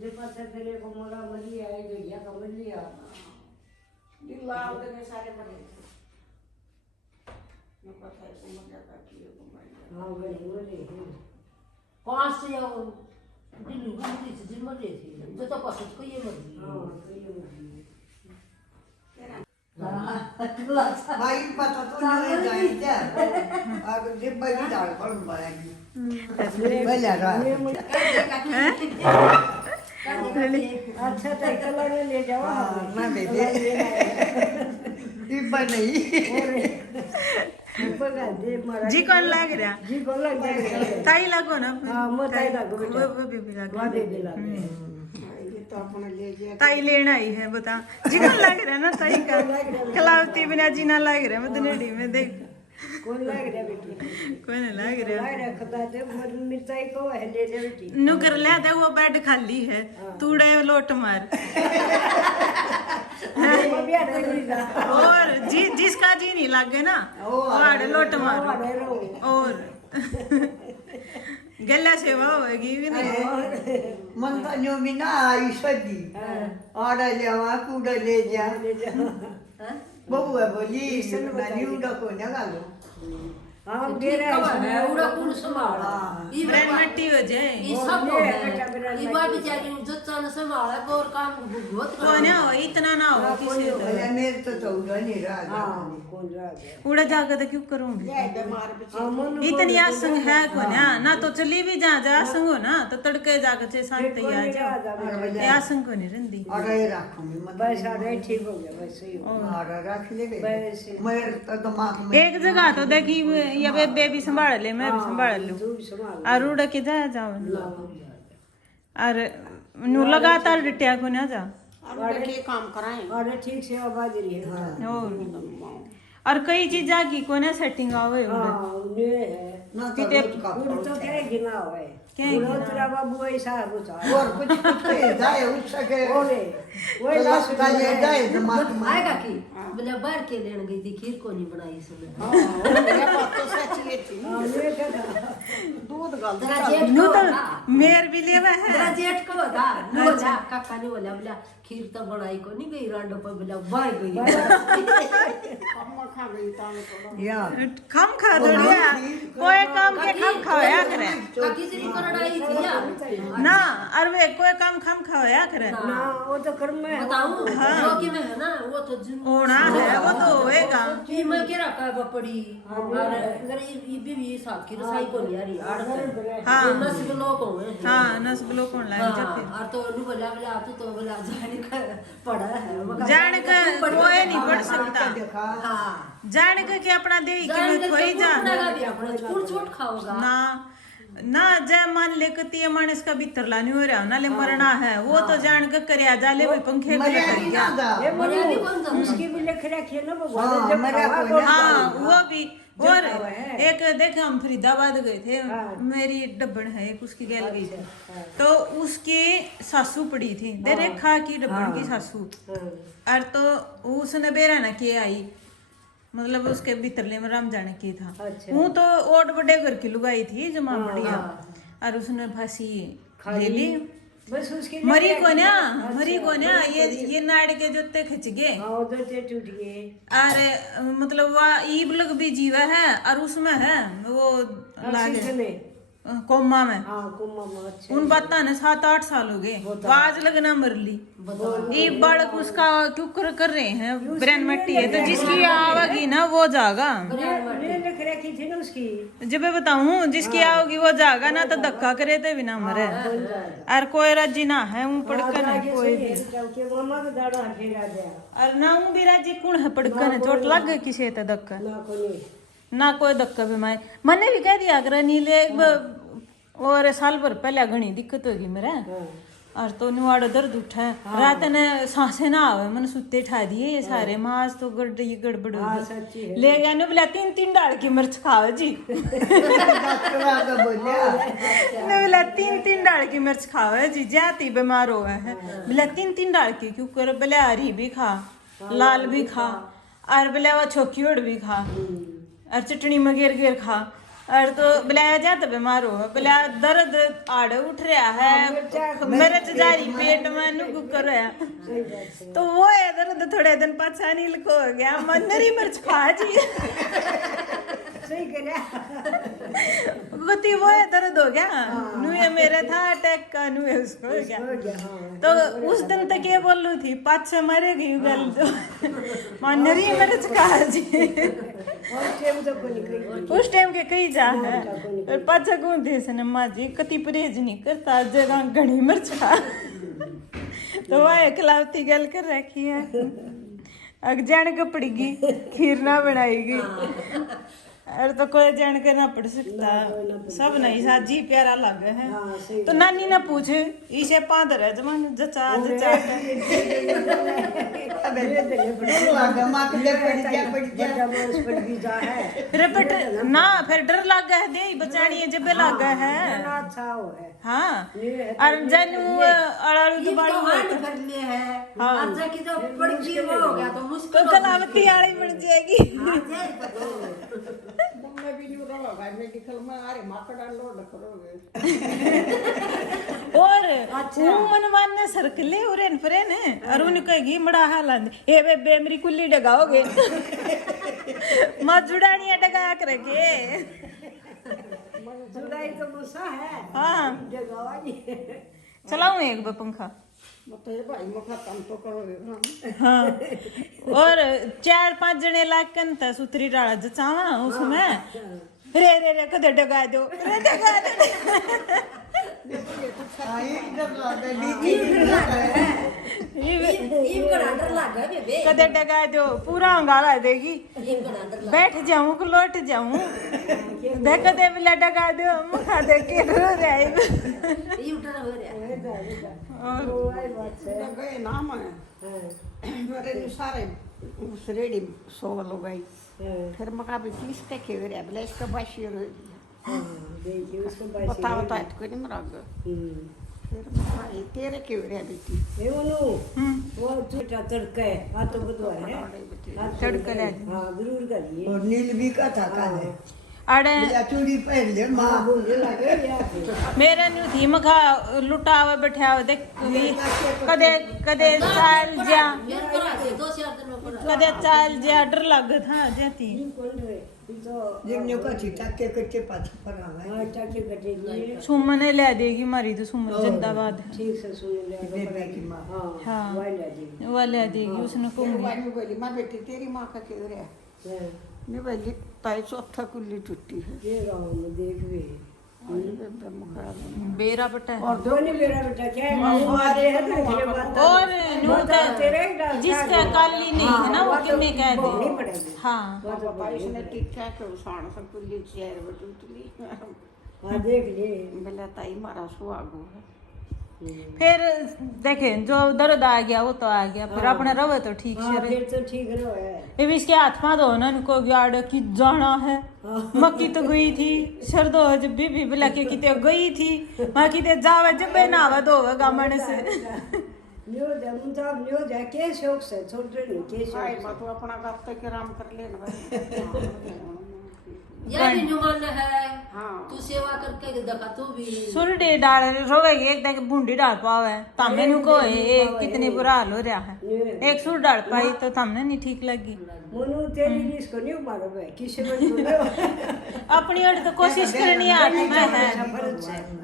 जे पासे तेरे को मोला मली आए गया कमल लिया दिलवार देने सारे बने थे न पता है को मजा का किए को मार हां बड़ी बोले 5 से दिल्ली गुजरी से दिन मर रही थी जो तो पास को ये मर गई हां तो ये बोली भाई पता तो नहीं जाए क्या अगर जे बड़ी डाल पर बनाएगी बजा रहा अच्छा तो कलर ले जाओ ना बेबे इब्बा नहीं जी कौन लग रहा जी को लग जाएगा ताई लगो ना हां मोताई लगो बेटा वो भी लग वादे दिला ये तो अपने ले गया ताई लेना ही है बता जी कौन लग रहा ना ताई का कलावती बिना जीना लग रहा है मदनेड़ी में देख कौन लग रहा बेटी कोई नहीं लग रहा लग रहा खदा दे मिर्चाई को है ले ले बेटी नुकर ले दे वो बेड खाली है तूड़े लोट मार वो भी आ रही है और जिसका जी नहीं लगे ना वो आड़े लोट मारो और गला सेवा होगी भी नहीं मन तो न्यू मिना आई सदी आड़ा लेवा कूड़ा ले जा बबुआ बोली ना न्यू डको ना गालो हां मेरा है उड़ा कौन संभाला ई ब्रेन मिट्टी हो जाए ई सब हो है ई बात बेचारी जो चन संभाला और काम बहुत वो ना हो इतना ना हो किसी अरे मेरे तो उड़ा नहीं रहा हां कौन रहा उड़ा जाकर तो क्यों करूंगी ये मार पीछे हां मन इतनी आसंग है को ना तो चली भी जा आसंग हो ना तो तड़के जाकर चे शांत ही आ जाओ ये आसंग को नहीं रंदी अरे रखो मैं बस अरे ठीक हो गया बस सही हो अरे रख ले बस मेरे तो दिमाग में एक जगह तो देखी ये बेबे भी संभाल ले मैं भी संभाल लूं तू भी संभाल और उड़ के जा जाओ और नु लगातार डिटिया को ना जा अरे के काम कराएं अरे ठीक से आवाज रही है और कई चीजा की को ना सेटिंग आवे हां ने है ना तो उड़ तो क्या गिना है उड़ो तेरा बाबू ऐसा है बुझा और कुछ जाए उठ सके ओले वो लाश का ले जाए दिमाग में आएगा की बोले बाहर के लेने गई थी खीर को नहीं बनाई इसने हां ये बात तो सच है थी हां ये क्या दूध गाल तेरा जेठ नु को तो मेर भी लेवा है तेरा जेठ को था नो जा काका ने बोला खीर तो बनाई को नहीं गई रांडो पर बोला बाहर गई हम खा गई तान को या खम खा दड़िया कोई काम के खम खाया करे काकी तेरी करड़ाई थी या ना और वे कोई काम खम खाया करे ना वो तो कर्म में है बताऊं जो कि में है ना वो तो जिन होना है वो तो होएगा कि मैं के रखा बपड़ी और अगर ये भी साथ की रसाई को नहीं आ रही आड़ हाँ नसीब लोग होए हाँ नस ब्लो कौन लाए जब फिर और तो नु बोला तो बोला जाने का पड़ा है जान का कोई नहीं पढ़ सकता देखा हां जान के अपना दे कि कोई जा कुछ छोट खाओगा ना ना जय मान ले कती है मानस का भीतर लानी हो रहा नाले मरना है वो तो जान के करया जाले भाई पंखे को मजा कर नहीं गया आता ये मर्यादा कौन सा उसकी भी लिख रखी है ना हाँ, भगवान जब मेरा खावा कोई को हाँ वो भी और जब है। एक देखे हम फरीदाबाद गए थे हाँ। मेरी डब्बन है एक उसकी गैल गई थी तो उसकी सासू पड़ी थी दे रेखा की डब्बन की सासू और तो उसने बेरा ना के आई मतलब उसके भीतरले में राम जाने की था अच्छा। वो तो ओट बड़े घर की लुगाई थी जमा बढ़िया और उसने फांसी ले ली बस उसकी मरी को ना ये नाड़ के जोते खिंच गए हाँ उधर से टूट गए और मतलब वह ईब लग भी जीवा है और उसमें है वो लागे कोमा में हाँ कुम्मा में अच्छा उन बात ने 7-8 साल हो गए वाज लगना मर ली ये बालक उसका क्यों कर रहे हैं ब्रेन मिट्टी है तो जिसकी आवेगी ना वो जागा ये लिख रखी थी ना उसकी जब मैं बताऊं जिसकी आओगी वो जागा ना तो धक्का करे तो बिना मरे और कोई राजी ना है उन पड़कर ना कोई भी के मामा का दाड़ा हटेगा गया और ना उन भी राजी कौन है पड़कर चोट लग गई किसी तो धक्का ना कोई ना कोई धक्का भी माए मैंने भी कह दिया अगर नीले और साल भर पहले घनी दिक्कत होगी मेरे और तो निवाड़ दर्द उठा रात ने सांसें ना आवे मैंने सुते ठा दिए ये सारे मास तो गड़बड़ हो गई ले गया ने बोला 3 डाल की मिर्च खाओ जी ने बोला 3 डाल की मिर्च खाओ जी जाती बीमार हो है बोला 3 डाल की क्यों कर बोले हरी भी खा लाल भी खा और बोले वो छोकी भी खा और चटनी में घेर घेर खा और तो बुलाया जा तो बीमार हो बुला दर्द आड़ उठ रहा है मिर्च जारी पेट में नुक कर रहा तो वो है दर्द थोड़े दिन पाछा नहीं लिखो हो गया मन नरी मिर्च खा जी सही करे गति वो है दर्द हो गया नु ये मेरे था अटैक का नु ये उसको हो गया तो उस दिन तक ये बोल रही थी पाछे मरे गई गल तो मन नरी मिर्च खा जी और टाइम तो कोनी कही उस टाइम के कई जा है और पाछा कौन थे सने माँ जी कति परहेज नहीं करता जगह घनी मिर्च खा तो वह खिलावती गल कर रखी है अग जान के पड़ेगी खीर ना बनाएगी और तो कोई जान के ना पड़ सकता सब नहीं साजी प्यारा लगे है तो नानी ने पूछे इसे पादर है जमान जचा जचा रिपीट ना फिर डर लगा है दे बचानी जब लगा है हाँ और जनु अड़ाड़ू दुबाड़ू कर लिए है आज की तो बड़ी वो हो गया तो मुश्किल कलावती आड़ी बन जाएगी मैं भी नहीं रहा भाई मेडिकल में अरे माकड़ा लोड करोगे और मन ने सर्कले और इन फरे ने और उन कहेगी मड़ा हालंद ए बेबे मेरी कुल्ली डगाओगे मत जुड़ानिया डगा करके जुड़ाई तो मुसा है हाँ डगावानी चलाऊं एक पंखा मतलब भाई मुखा काम तो करोगे हाँ और 4-5 जने लाकन था सुतरी डाला जचावा उसमें रे रे रे कदे डगा दो रे डगा दो कदे डगा दो पूरा अंगाला देगी बैठ जाऊं को लौट जाऊं देख दे बिला डगा दो मुखा दे के रो रहा गए नाम है मेरे सारे रेडी सोवल हो गई फिर मका भी 30 तक के रे बले इसका बाशी देखिए उसको बता बता तो नहीं मराग फिर मका तेरे के रे बेटी ये वो छोटा तड़का है आ तो बदवा है तड़का ले हां जरूर करिए और नील भी का था काले अड़े या चूड़ी पहन ले मां बोलने लगे या मेरे न्यू थी मखा लुटावे बैठावे देख कदे कदे चाल जा कदे चाल जा डर लगत हां जाती कौन रे तो जिन्ने का ठीठा के कच्चे पाछे पड़ा है हां टाके कटे सुमन ले देगी मारी तो सुमन जिंदाबाद ठीक से सुन ले बेबे की मां हां वाला जी वो ले देगी उसने कहूंगी मैं बोली मां बेटी तेरी मां का के रे मैं बोली ताई चौथा कुल्ली टूटी है ये गांव में देख वे बेरा बटा है और दोनों मेरा बेटा क्या है हमारे है ना ये बात और नूता तेरे जिसका काली नहीं है ना वो किन्ने कह दे हाँ इसने टिक्का के उसाण से कुल्ली चेयर में टूटली हां देख ले बोला ताई मारा सुहागो है फिर देखें जो दर्द आ गया वो तो आ गया फिर अपने रवे तो ठीक से रहे फिर तो ठीक रहो है ये भी इसके हाथ में दो ना को गाड़ की जाना है मक्की तो गई थी सर्दो जब भी बोला के किते गई थी मां किते जावे जब ना आवे दो गामण से न्यू जमुन तो न्यू जाके शौक से छोटे नहीं के आई शौक बात तो अपना बात के राम कर ले भाई यार नुमान है हां तू सेवा करके देखा तू भी सुरडे डाल रोवे एक तक बूंदी डाल पावे तमे नु को ए कितनी बुरा हाल हो रहा है एक सुर डाल पाई तो तमने नहीं ठीक लगी मनु तेरी इसको नहीं मारो भाई किसी में अपनी ओर तो कोशिश करनी हाथ में है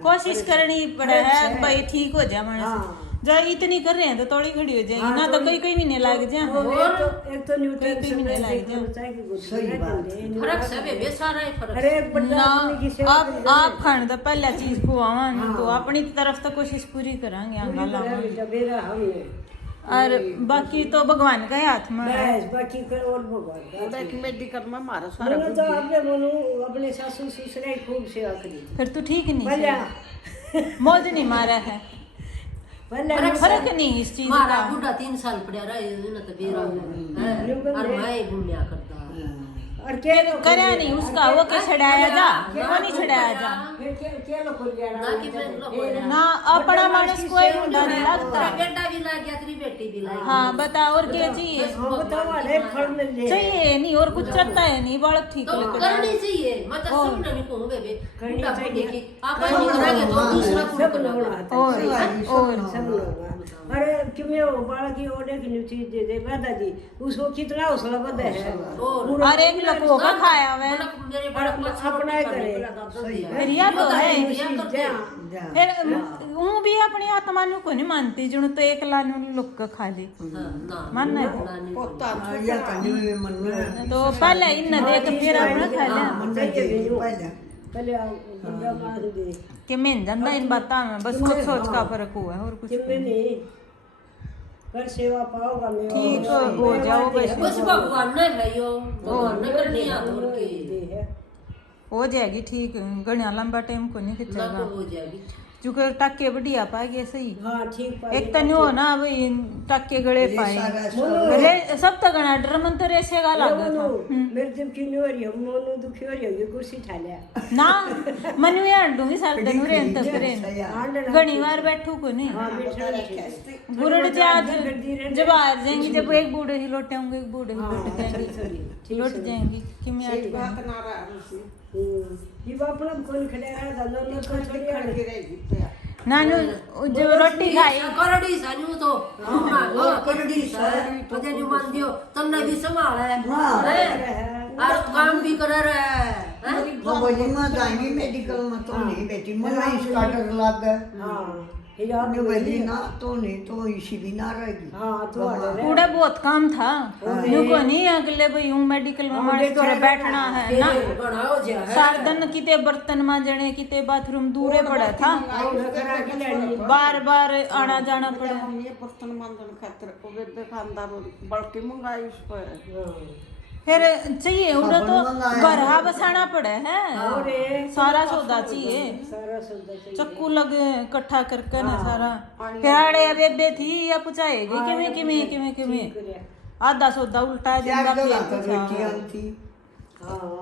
कोशिश करनी पड़े है भाई ठीक हो जाए मन जो इतनी कर रहे हैं तो थोड़ी खड़ी हो जाएगी ना तो कोई महीने लग जाए एक तो न्यूट्रल कई महीने लग जाए सही बात फर्क सब है सारा ही फर्क अरे बड़ा की सेवा आप खाने तो पहला चीज को आवन तो अपनी तरफ तो कोशिश पूरी करांगे अंगाला मेरा हमने और बाकी तो भगवान का ही हाथ में है बस बाकी कर और भगवान देख मेडिकल में मारा सारा मनु तो आपने मनु अपने सासू ससुर की खूब सेवा करी फिर तो ठीक नहीं भला मौज नहीं मारा है फर्क नहीं इस चीज मारा का बुढ़ा 3 साल पड़ा रहा है ना तो बेरा है और मैं घूमया करता और क्या करया नहीं उसका वो के छड़ाया जा वो नहीं छड़ाया जा क्या लो खोल गया ना कि मैं लोग बोला ना अपना मानस कोई मुंडा नहीं लगता बेटा भी ला गया तेरी बेटी भी ला गई हाँ बता और क्या चाहिए बताओ अरे फल मिल जाए चाहिए नहीं और कुछ चलता है नहीं बालक ठीक तो लगता है करनी चाहिए मैं तो सब नहीं कहूं बेबे करनी चाहिए आप नहीं करेंगे तो दूसरा सब लोग आता है और सब लोग अरे क्यों वो बालक की ओढ़े की चीज दे दे दादाजी उसको कितना हौसला बंद है और अरे एक लको का खाया हुआ है मेरे बड़ा अपना ही करे फिर यह तो है जा फिर हूँ भी अपनी आत्मा नु को नहीं मानती जुन तो एक लानू लुक का खा ले ना मानना है पोता या कनी मन में तो पहले इन देख फिर अपना खा ले मन में पहले पहले आओ बंदा मार दे कि मैं जानता इन बातों में बस कुछ सोच का फर्क हुआ है और कुछ किम्मे नहीं कर सेवा पाओगा मैं ठीक हो जाओ बस बस भगवान ने है यो भगवान ने करनी है और के हो जाएगी ठीक घना लंबा टाइम को नहीं ना खिंचेगा हो जाएगी चूंकि टक्के बढ़िया पाएगी सही हाँ ठीक पाई एक तो नहीं हो ना भाई टक्के गड़े पाए रे सब तो गणा डर मन तो रेसे का लगा था मेरे जब की नहीं हो रही है मोनू दुखी हो रही होगी कुर्सी ठा लिया ना मनु यार दूंगी साल दिन रे अंत करे घनी बार बैठू को नहीं हाँ बैठ बुरड़ जे आज जब आ जाएंगी जब एक बूढ़े ही लौटे होंगे एक बूढ़े ही लौट जाएंगी लौट जाएंगी कि मैं आठ बात ना रहा ये अपना कौन खड़ेगा दादा ने कौन छोड़ी नानू जब रोटी खाई करड़ी सानू तो ना लो करड़ी सा पता नहीं मान दियो तुमने भी संभाला है और काम भी कर रहा है तो बोली मैं जाएंगी मेडिकल में तो नहीं बेटी मैं इसका डर लग गया हाँ ने बोली ना तो नहीं तो इसी भी ना रहेगी हाँ तो पूरा बहुत काम था यूं को नहीं अगले भाई हूँ मेडिकल में मारे तो बैठना है ना बनाओ जा सारदन किते बर्तन मांजने किते बाथरूम दूरे पड़ा था बार बार आना जाना पड़ा ये बर्तन मांजन खातिर वो दुकानदार बल्कि मंगाई उस पर फिर चाहिए उड़ा तो घर हा बसाना पड़े है सारा सौदा चाहिए सारा सौदा चाहिए चक्कू लगे इकट्ठा करके ना सारा फिर आड़े बेबे थी या पुछाएगी किमें किमें किमें किमें आधा सौदा उल्टा क्या देगा दो फिर बेटी पूछा आती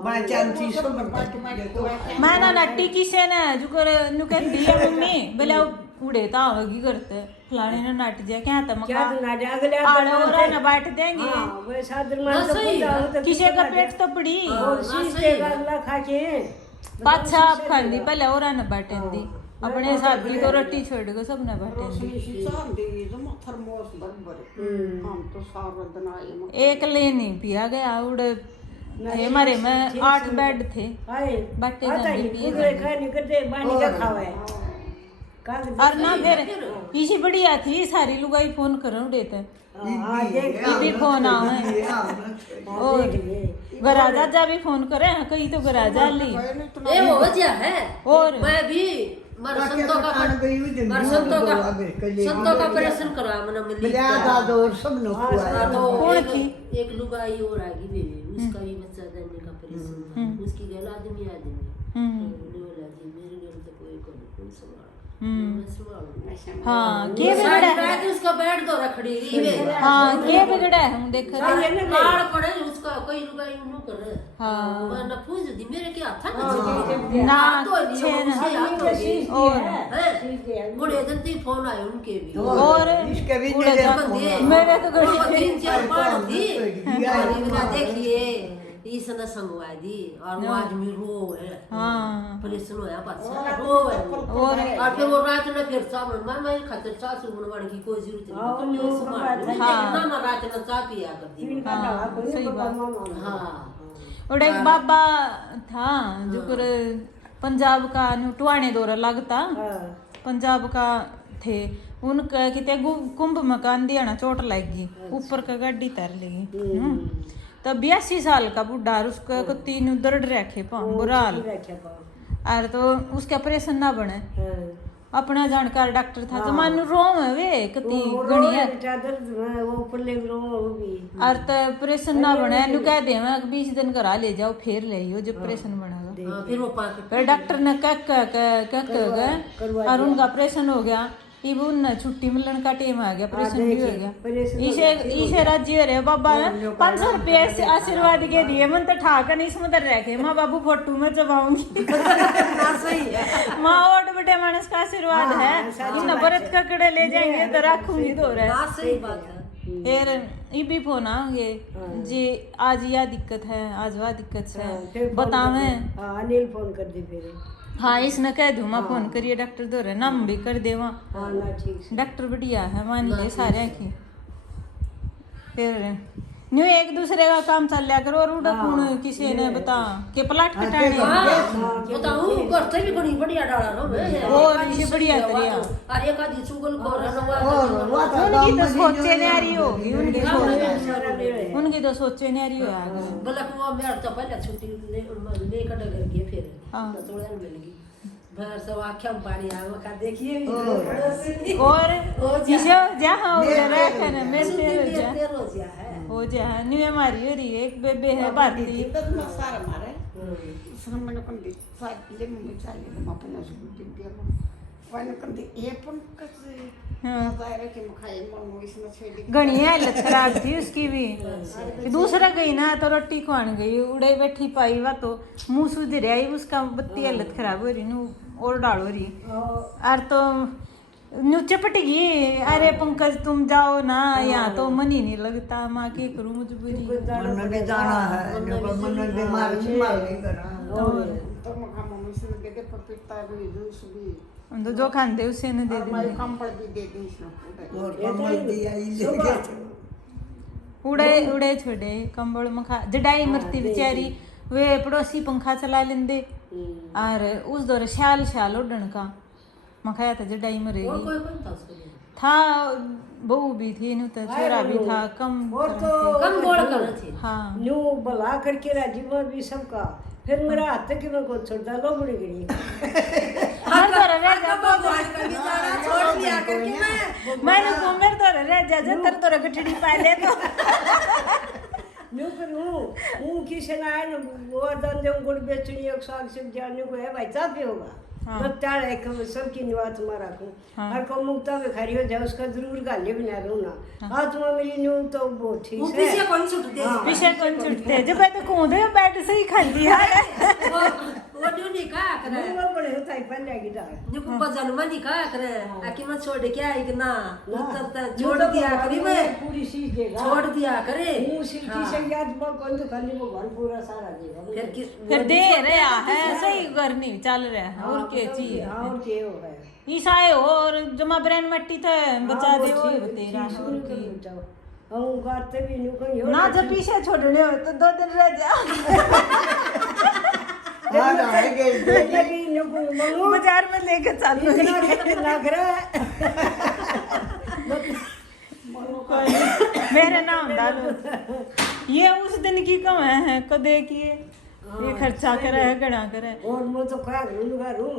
मैं जानती सब बता मैं ना नट्टी किसे ना जो कर नु कर दिया मम्मी बोले उड़े ता होगी करते फलाने ने नट जा क्या था क्या मका तो ना जा अगले आड़े और ना बैठ देंगे हाँ वो सादर मान तो पूजा किसी का पेट तो पड़ी और शीशे का अगला खा के पाछा आप खांदी पहले और ना बैठे दी अपने साथ की तो रोटी छोड़ के सब ने बैठे दी थर्मोस बराबर हम तो सारा दिन आए एक ले नहीं पिया गया उड़ हमारे में 8 बेड थे आए बट्टे आता जाने ही पिए पूरे खाने करते पानी का खावा है और ना फिर इसी बढ़िया थी सारी लुगाई फोन करो देते हाँ देख इधर फोन आवे और गराजा जा भी फोन करे कहीं तो गराजा ली ये हो जा है और मैं भी मर संतों का ऑपरेशन करा मैंने मिली मिला दादो और सब लोग तो कौन थी एक लुगाई और आ गई बेबी उसका भी बच्चा देने का ऑपरेशन उसकी गल आदमी बोला जी मेरे घर तो कोई कौन संभाला मैं संभालूंगा हाँ के सारी बिगड़ा रात उसका बेड दो रखड़ी रही है हाँ के बिगड़ा है हम देख रहे लाड़ पड़े उसका कोई लुगाई उन्हों कर हाँ मैं न पूछ दी मेरे क्या था ना ना तो नहीं और बड़े दिन ती फोन आए उनके भी और इसके भी उड़े मेरे बंदे मेरे तो वो गड़ी 3-4 बार थी देखिए ईसन संगवा दी और वो आदमी रो है हाँ ऑपरेशन होया पाछा रो है और फिर वो रात में फिर सामने मैं खातिर सासू बनवाने की कोई जरूरत नहीं ना ना रात में चाय पिया कर दी सही बात हां और एक बाबा था जो कर पंजाब का टुआने दौरा लगता पंजाब का थे उनका किते कुंभ मकान दिया ना चोट लगी ऊपर का गाड़ी तर लगी तो 82 साल का बुढ़ा उसका को 3 दर्द रखे पाँव बुरा हाल और तो उसके ऑपरेशन ना बने अपना जानकार डॉक्टर था तो मानो रोम है वे कती गणी है वो पल्ले रो होगी और तो ऑपरेशन ना बने नु कह दे मैं 20 दिन करा ले जाओ फिर ले आइयो जब ऑपरेशन बनेगा फिर वो फिर डॉक्टर ने कह और उनका ऑपरेशन हो गया इब उन छुट्टी मिलन का टाइम आ गया, ऑपरेशन भी हो गया। ऑपरेशन इसे राज्य रे बाबा 500 रुपये आशीर्वाद के दिए, मन तो ठाकर नहीं समुद्र रह के माँ बाबू फोटो में जबाऊंगी। माँ और बड़े मानस का आशीर्वाद है, इन व्रत का कड़े ले जाएंगे तो रखूंगी दो रहे। सही बात है। फिर ये भी फोन आएंगे जी, आज यह दिक्कत है, आज वह दिक्कत है, बतावे। अनिल फोन कर दे फिर। हाँ इसने कह दूँ मैं फोन करिए डॉक्टर दो रहे, नाम भी कर दे वहाँ। हाँ ना ठीक से। डॉक्टर बढ़िया है, मान लीजिए सारे की। फिर न्यू एक दूसरे का काम चल लिया करो, और उड़ा कौन किसी ने बता के प्लाट कटाने बताऊं करते भी बड़ी बढ़िया डाला रो और ये बढ़िया करिया। अरे का दी चुगल को उनकी तो सोचे नहीं आ रही होगी, उनकी तो सोचे नहीं आ रही होगी। बलक वो मेरा तो पहले छुट्टी ले कर डगर के फिर थोड़ा मिल गई भर सब आंखें में पानी आ का देखिए। और इसे जहां उधर है ना मैं रोज है वो जहां न्यू हमारी हो रही है, एक बेबे है भारती सारा मारे समन kon di साथ ले में चाहिए हम अपना सुबह दिया वाइन kon di ये पण कस दायरा के मखाए मन इसमें छेड़ी घनी हालत खराब थी उसकी भी। दूसरा गई ना तो रोटी खुआन गई, उड़े बैठी पाई वा तो मुंह सूझ रहा है, उसका बत्ती हालत खराब हो रही नू और डाल हो रही। और तो न्यू चपट गई, अरे पंकज तुम जाओ ना, यहाँ तो मन ही नहीं लगता, माँ की करूँ मजबूरी। मन भी जाना है, मन बीमार नहीं करना तो मखा मम्मी से दे दे पपीता भी जूस भी तो जो खाते उसे न दे मैं दे। कंबल भी दे दी इसमें और कमल दिया ही लेके उड़े उड़े छोड़े कंबल मखा जडाई मरती बेचारी, वे पड़ोसी पंखा चला लेंदे और उस दौर शाल शाल उड़न का मखाया था जडाई मरेगी। कोई कौन था उसको था बहू भी थी नु तो छोरा भी था, कम कम गोड़ कर थे। हाँ न्यू भला करके राजी में भी सबका, फिर मेरा हाथ तक में को छोड़ डालो बड़ी गई। हर दौर रह जा भगवान का बेचारा छोड़ दिया करके मैंने को मेरे दौर रह जा जतर तोरा गठड़ी पाए ले तो न्यू फिर हूँ किसी ना है ना वो धंधे गुड़ बेचनी एक साग सब्जी आने को है भाई चापे होगा बत्ताड़ है कम सबकी निवात मारा को हर को मुक्ता में खरी हो जाए उसका जरूर गाले बना रू ना आत्मा मेरी न्यू तो बहुत ठीक है। पीछे कौन छूट दे पीछे कौन छुटते जब मैं तो कूदे बैठ से ही खाती है वो न्यू नहीं का करे वो बड़े होता है पहले की डाल न्यू को बजन में नहीं का करे आके मत छोड़ के आई कि ना उतर छोड़ दिया कभी मैं पूरी चीज देगा छोड़ दिया करे मुंह सिल्की से याद में कौन तो खाली वो घर पूरा सारा देगा फिर दे रहा है सही करनी चल रहा है और क्या चाहिए और क्या हो है ईसाए और जमा ब्रेन मट्टी तो बचा दे तेरा और की हम करते भी न्यू कहीं हो ना जब पीछे छोड़ने हो तो 2 दिन रह जा हाँ है लेकिन न्यू को मनु बाजार में लेके चल इतना लग रहा है मेरे नाम डालो ये उस दिन की कम है कदे की ये खर्चा करे है गणा करे और मैं तो क्या करूँ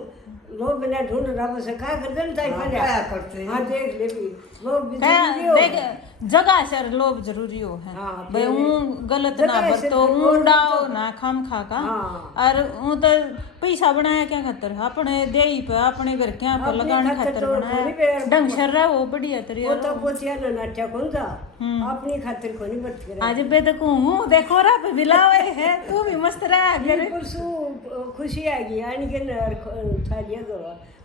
लोग बिना ढूंढ रहा बस क्या करते हैं ताई पहले क्या करते हैं? हाँ देख ले भी लोग भी क्या जरूरी हो देख जगह सर लोग जरूरी हो है हाँ, भाई ऊँ गलत ना जगह से बतो लोग ऊँ डाओ ना खाम खा का हाँ। और ऊँ तो पैसा बनाया क्या खातर अपने देही पे अपने घर के यहाँ पे अपने लगाने खातिर खातर तो बनाया थोड़ी बेर- ढंग से रहा वो बढ़िया वो तरीका तो पोतिया ना नाट्या कौन था अपनी खातिर को नहीं बच कर आज बे तक हूँ देखो रा पे बिलावे है तू भी मस्त रहा कर परसों खुशी आ गई यानी कि नर था लिया दो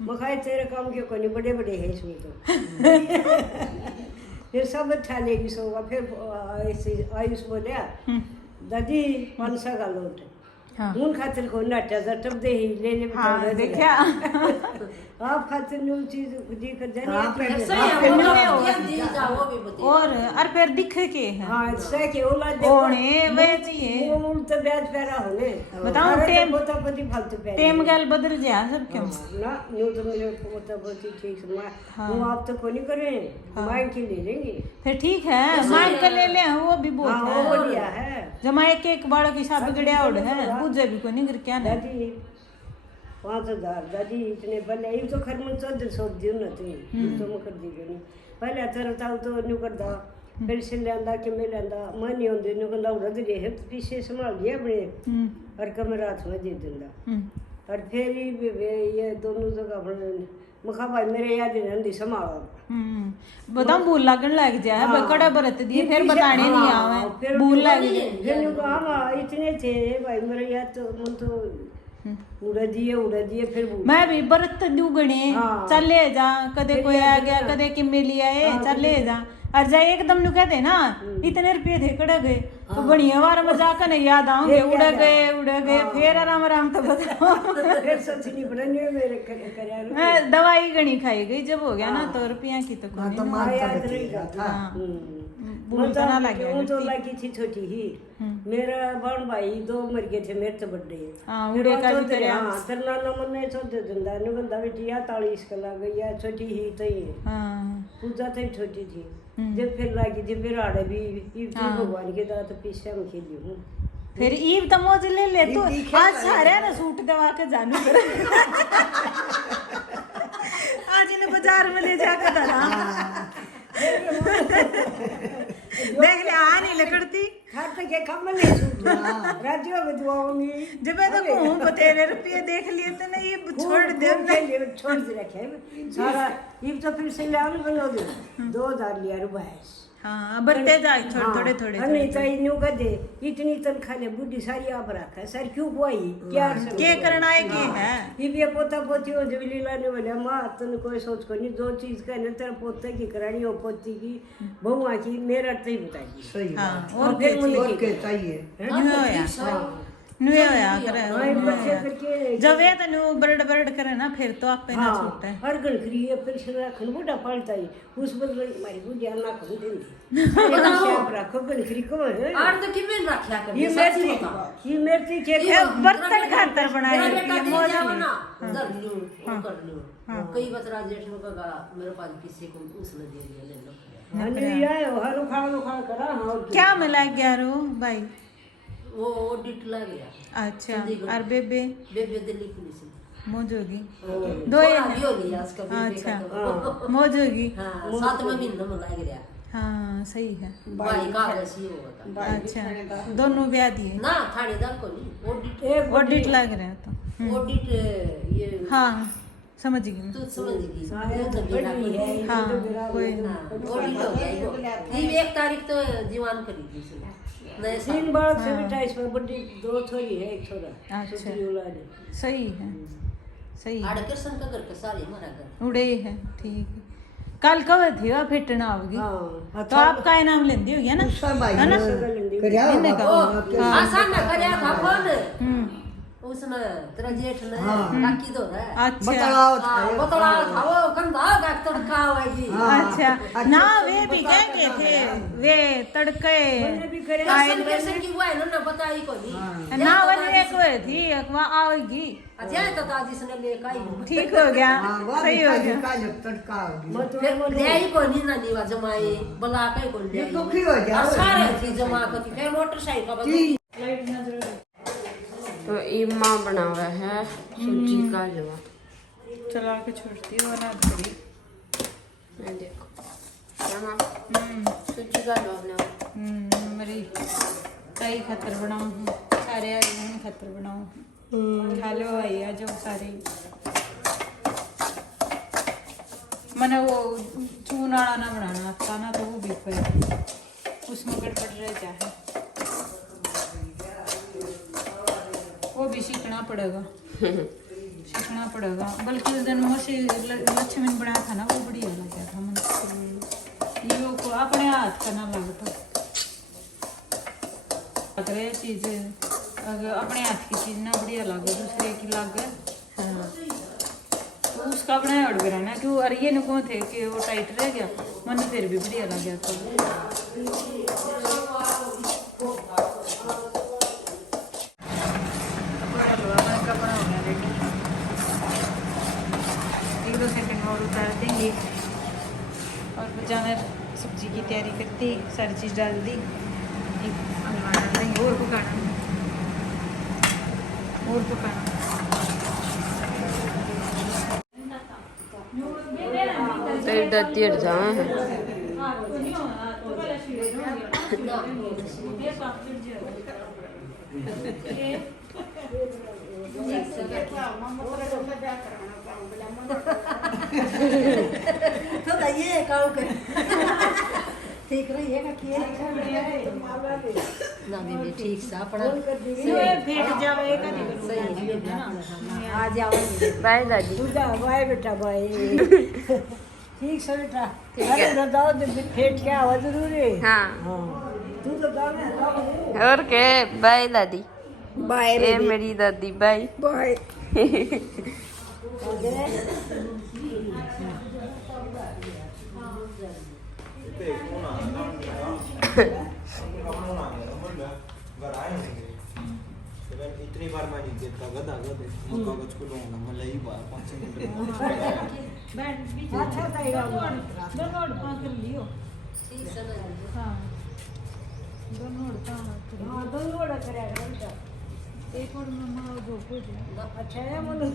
मखाए तेरे काम के कोनी बड़े बड़े हैं इसमें तो फिर सब अच्छा लेगी सोगा फिर आयुष बोलिया दादी 500 का लोट हाँ उन खातिर को नाट्या जटब दे ही ले ले हाँ देखा आप खातिर न्यू चीज दी कर जाने हाँ, फिर- सही है वो लोग दी जाओ भी बता और फिर दिख के है हाँ सह के औलाद देखो होने वे चाहिए वो मूल तो ब्याज पैरा होने बताओ अरे टेम- तो पोता पोती फालतू पैरा टेम गल बदल जा सब क्यों ना न्यू तो मेरे पोता पोती ठीक से वो आप तो को नहीं करें मांग के ले लेंगे फिर ठीक है मांग कर ले ले वो भी बहुत हाँ वो है बढ़िया है जमा एक एक बाड़ा की साथ बिगड़िया उड़ है पूजे भी को नहीं गिर क्या ना दादी 5000 दादी इतने पहले ये तो खर मन चौधरी सोच दियो ना तो मैं कर दी नहीं पहले तरता तो न्यू कर दा फिर से लेंदा कि मैं लेंदा मन नहीं होंदे न्यू कंदा उड़ दे है पीछे संभाल लिया अपने और कमरा हाथ में दे दिंदा और फिर ये दोनों जगह अपने मखा भाई मेरे याद नंदी संभालो बताऊं भूल लगन लग जाए बकड़ा बरत दिए फिर बताने नहीं आवे भूल लग जाए फिर नु कहा इतने थे भाई मेरे याद तो मन तो उड़ा दिए फिर मैं भी बरत दुगने चले जा कदे कोई आ गया कदे कि मिली आए चले जा और जा एकदम नु कहते ना इतने रुपये थे कड़ गए तो बढ़िया बार मजाक नहीं याद आऊंगे उड़ गए फिर आराम तो बताओ फिर सच नहीं पड़ने मेरे करे मैं दवाई गणी खाई गई जब हो गया ना तो रुपया की तो कोई तो मार याद रहेगा था भूल तो ना लगे हूँ तो लगी थी छोटी ही मेरा बहन भाई 2 मर गए थे मेरे तो बड्डे उड़े का भी तेरे तरना न मन में छोटे धंधा न बंदा बेटी 43 का लग गई या छोटी ही तो ही पूजा तो छोटी थी जब फिर लगी जब फिर आड़े भी भगवान के दात पीछे हम खेली हूँ फिर ईब तो मौज ले ले तू आज सारे ना सूट दवा के जानू कर आज इन्हें बाजार में ले जाकर धरा देख ले आ नहीं लकड़ती खाते के कम नहीं छूट राज्यों में दुआऊंगी जब मैं तो कहूँ तेरे रुपये देख लिए तो ना ये छोड़ दे रखे सारा ये तो फिर से लाल बनो दे 2000 लिया रुपए हाँ बढ़ते जा थोड़े नहीं तो इन्हों का दे इतनी तनख्वाह ले बुढ़ी सारी आप रखा है सर क्यों बुआई क्या के करना है के है ये भी पोता पोती हो जब लाने वाले माँ तन कोई सोच को नहीं 2 चीज का नहीं तेरा पोते की करानी हो पोती की बहुआ की मेरा तो ही बताइए सही हाँ बात और फिर और के चाहिए नुए होया करे जब ये तो नु बरड़ करे ना फिर तो आपे ना छूटे हर गणकरी है फिर से रखन बूढ़ा पड़ता ही उस बदले मारी बुढ़िया ना खो देंगी शाप रखो गणकरी को है और तो किमे रखया कर ये मेरी के बर्तन खातर बनाए कर लो कई बतरा जेठ में का मेरे पास किसी को उसने दे दिया ले लो हनी आए हर खा करा हां क्या मिला गया रो भाई वो ऑडिट लग गया अच्छा और बेबे दिल्ली पुलिस मौज होगी दो हो गया उसका अच्छा मौज होगी हाँ 7 महीने में लग गया हाँ सही है भाई का वैसी होगा अच्छा दोनों ब्याह दिए ना थानेदार को नहीं ऑडिट लग रहा है तो ऑडिट ये हाँ समझ गई तू समझ गई हाँ कोई ऑडिट हो गया ये 1 तारीख तो जीवन करी थी 3 बार से 28 में बड़ी 2 छोरी है 1 छोरा अच्छा औलाद सही है सही है आड़ कृष्ण का घर के सारे हमारा घर उड़े है ठीक है कल कब थी वह फिटना होगी तो आपका इनाम लेंदी होगी ना है ना करया आसान ना करया था कौन उसने तेरा जेठ ने काकी दो है अच्छा बतलाओ था वो गंदा डॉक्टर का आएगी अच्छा ना वे भी कह थे वे तड़के कैसे की हुआ है ना बताई को नहीं ना वाली एक हुई थी वहाँ आएगी अच्छा तो दादी से ले आई ठीक हो गया सही हो गया फिर ले आई को नहीं ना दीवा जमाए बुला के को ले दुखी हो जा सारे थी जमा को फिर मोटरसाइकिल का तो इमा बना हुआ है सूजी का हलवा चला के छोड़ती हूँ ना करी मैं देखो सूजी का हलवा बना मेरी कई खतर बनाऊँ सारे आए खतर बनाऊँ हेलो भैया जो सारे मैंने वो चूनाड़ा ना बनाना आता ना तो वो भी पे उसमें गड़बड़ रह जाए वो भी सीखना पड़ेगा बल्कि उस दिन मोसे लक्ष्मी ने बनाया था ना वो बढ़िया लग गया था मन ये को अपने हाथ का ना लगता अगर ये चीज़ अगर अपने हाथ की चीज़ ना बढ़िया लगे दूसरे की लगे तो उसका अपने हट भी रहना क्यों अरे ये नुको थे कि वो टाइट रह गया मन फिर भी बढ़िया लग गया था और उतार देंगे और बजाना सब्जी की तैयारी करती सारी चीज़ डाल दी हलवा डाल देंगे और पकाना तो इधर तीर जाए हैं तो ये काम कर ठीक रही है कि ना भी ठीक सा अपना भेट जावे का नहीं सही है ना आ जाओ बाय दादी। तू जा बाय बेटा बाय ठीक से बेटा ठीक अरे है। दादा फेट क्या आवा जरूरी है हाँ हाँ तू तो जाने और के बाय दादी। बाय ए मेरी दादी बाय। बाय इतनी बार मैं नहीं देता गधा गधे मैं कागज को लूंगा मैं ले ही बार 5 मिनट बैंड बीच अच्छा कहेगा दोनों पांच कर लियो ठीक से ना हाँ दोनों पांच हाँ दोनों बड़ा करेगा बेटा एक और मम्मा दो को दे अच्छा है मनु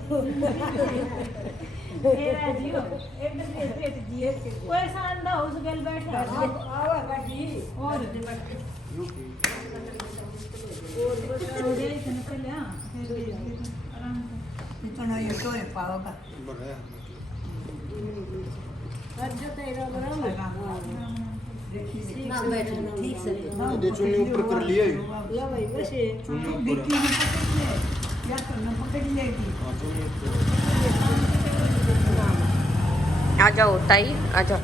मेरा जियो एक दिन पेट जिए वो ऐसा अंडा उस गल बैठा आवा काटी और दे इतने पहले हाँ फिर आराम से इतना ये तो है पाओगा हर जो तेरा बराबर ना बैठ ठीक से दे चुन्नी ऊपर कर लिया ला भाई वैसे चुन्नी ऊपर बिक्की ने पकड़ लिया या करना पकड़ लेगी हाँ चुन्नी ऊपर आ जाओ ताई आ जाओ।